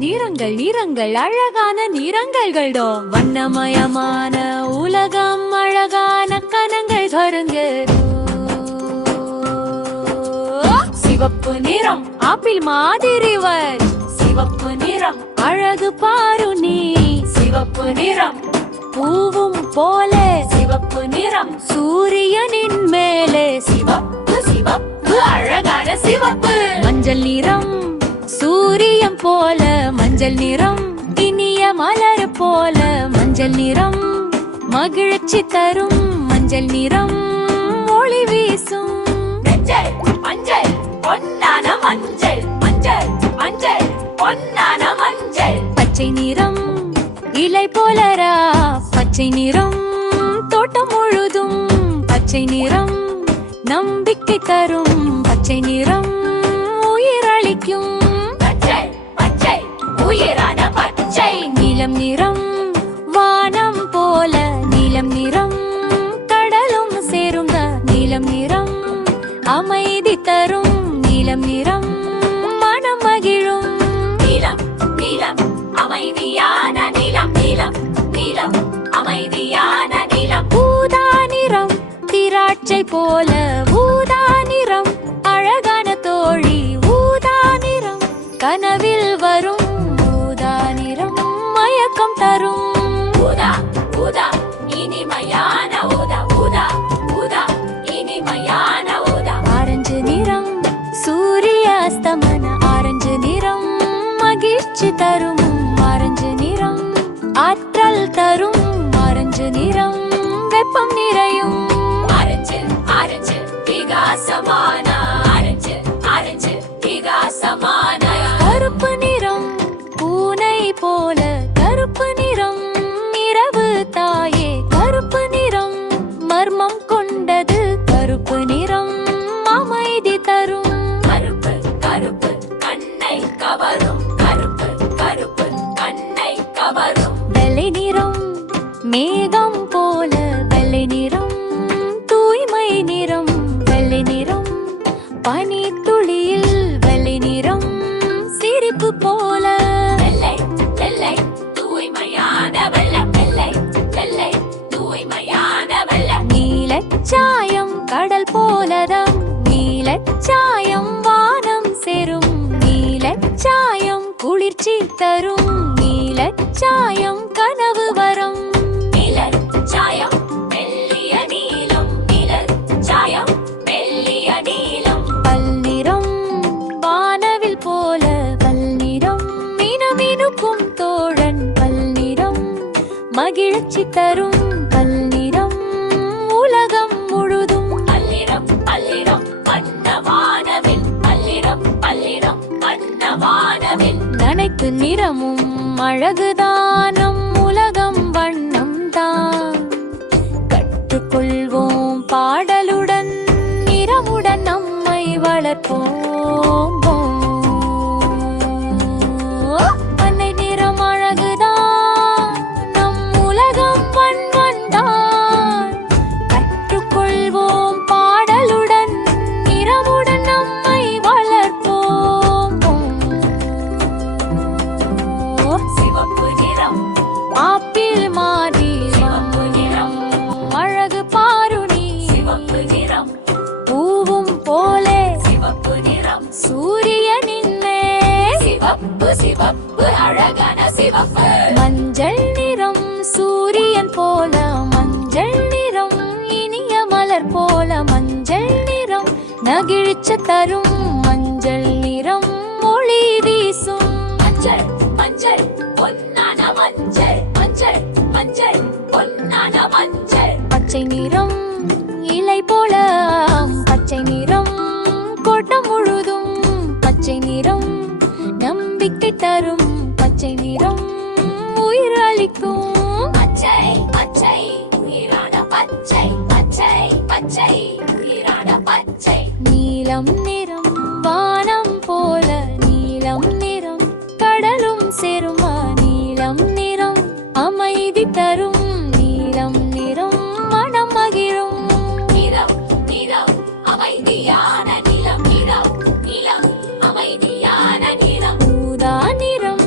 நிறங்கள் நிறங்கள் அழகான நிறங்கள்டோ வண்ணமயமான உலகம் அழகான கணங்கள் கருங்க சிவப்பு நிறம் ஆப்பிள் மாதிரிவர் சிவப்பு நிறம் அழகு பாரு நீ சிவப்பு நிறம் பூவும் போல சிவப்பு நிறம் சூரியனின் மேலே சிவப்பு சிவப்பு அழகான சிவப்பு மஞ்சள் நிறம் சூரியன் போல மஞ்சள் நிறம் இனிய மலர் போல மஞ்சள் நிறம் மகிழ்ச்சி தரும் மஞ்சள் நிறம் ஒளி வீசும் மஞ்சள் மஞ்சள் பொன்னான மஞ்சள் மஞ்சள் மஞ்சள் பொன்னான மஞ்சள் பச்சை நிறம் இலை போலரா பச்சை நிறம் தோட்டம் முழுதும் பச்சை நிறம் நம்பிக்கை தரும் பச்சை நிறம் உயிரளிக்கும் உயிரான பச்சை நீலம் நிறம் வானம் போல நீலம் நிறம் கடலும் சேருங்க நீலம் நிறம் அமைதி தரும் நீலம் நிறம் மனம் மகிழும் நீலம் நீலம் அமைதியான நீலம் நீலம் நீலம் அமைதியான நீலம் ஊதா நிறம் திராட்சை போல ஊதா நிறம் அழகான தோழி ஊதா நிறம் கனவில் வரும் தரும் ஊதா ஊதா இனிமையான ஊதா ஊதா ஊதா இனிமையான ஊதா ஆரஞ்சு நிறம் சூரிய அஸ்தமன ஆரஞ்சு நிறம் மகிழ்ச்சி தரும் ஆரஞ்சு நிறம் ஆற்றல் தரும் ஆரஞ்சு நிறம் வெப்பம் நிறையும் ஆரஞ்சு ஆரஞ்சு விகாசமான ஆரஞ்சு ஆரஞ்சு விகாசமான கருப்பு நிறம் பூனை போல கருப்பு நிறம் இரவு தாயே கருப்பு நிறம் மர்மம் கொண்டது கருப்பு நிறம் அமைதி தரும் கருப்பு கருப்பு கண்ணை கவரும் கருப்பு கருப்பு கண்ணை கவரும் வெள்ளை நிறம் மேகம் போல வெள்ளை நிறம் தூய்மை நிறம் வெள்ளை நிறம் பனி துளியில் வெள்ளை நிறம் சிரிப்பு போல வெள்ளை வெள்ளை தூய்மையான வெள்ளை வெள்ளை வெள்ளை தூய்மையான வெள்ளை நீலச்சாயம் கடல் போலதம் நீலச்சாயம் வானம் சேரும் நீலச்சாயம் குளிர்ச்சி தரும் நீலச்சாயம் கனவு வரும் நிழல் சாயம் மெல்லிய நீலம் நிழல் சாயம் மெல்லிய நீலம் பல்நிறம் வானவில் போல பல்நிறம் மினுமினுக்கும் தோழன் பல்நிறம் மகிழ்ச்சி தரும் பல்நிறம் உலகம் முழுதும் பல்நிறம் பல்நிறம் வண்ணவானவில் பல்நிறம் பல்நிறம் வண்ணவானவில் அனைத்து நிறமும் அழகுதானம் உலகம் வண்ணம் தான் கற்றுக்கொள்வோம் பாடலுடன் நிறமுடன் நம்மை வளர்ப்போம் அன்னை நிறம் அழகுதான் நம் உலகம் வண்ணம்தான் கற்றுக்கொள்வோம் பாடலுடன் நிறமுடன் நம்மை வளர்ப்போம் சிவப்பு நிறம் ஆப்பிள் மாதிரி சிவப்பு நிறம் அழகு பாருணி சிவப்பு நிறம் பூவும் போலே சிவப்பு நிறம் சூரியனின் சிவப்பு சிவப்பு அழகான சிவப்பு மஞ்சள் நிறம் சூரியன் போல மஞ்சள் நிறம் இனிய மலர் போல மஞ்சள் நிறம் நகிழ்ச்சி தரும் மஞ்சள் நிறம் ஒளி வீசும் மஞ்சள் மஞ்சள் பொன்னான மஞ்சள் மஞ்சள் மஞ்சள் பொன்னான மஞ்சள் பச்சை நிறம் இலை போல பச்சை நிறம் கோட்டம் முழுதும் பச்சை நிறம் நம்பிக்கை தரும் பச்சை நிறம் உயிர் அளிக்கும் பச்சை பச்சை உயிரான பச்சை பச்சை பச்சை உயிரான பச்சை நீலம் நிறம் வானம் போல நீலம் நிறம் கடலும் சேருமா நீலம் நிறம் அமைதி தரும் நீலம் நிறம் மனம் மகிழும் நிறம் நிறம் அமைதியான நிலம் நிறம் நிலம் அமைதியான நிறம் ஊதா நிறம்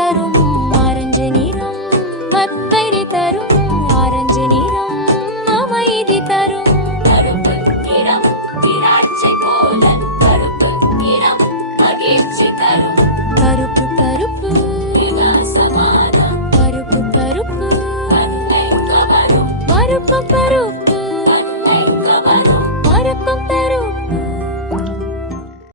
தரும் ஆரஞ்சு நிறம் மத்தரி தரும் ஆரஞ்சு நிறம் அமைதி தரும் கருப்பு நிறம் திராட்சை போல கருப்பு நிறம் மகிழ்ச்சி தரும் கருப்பு கருப்பு விகாசமான கருப்பு கருப்பு கண்ணை கவரும் கருப்பு கருப்பு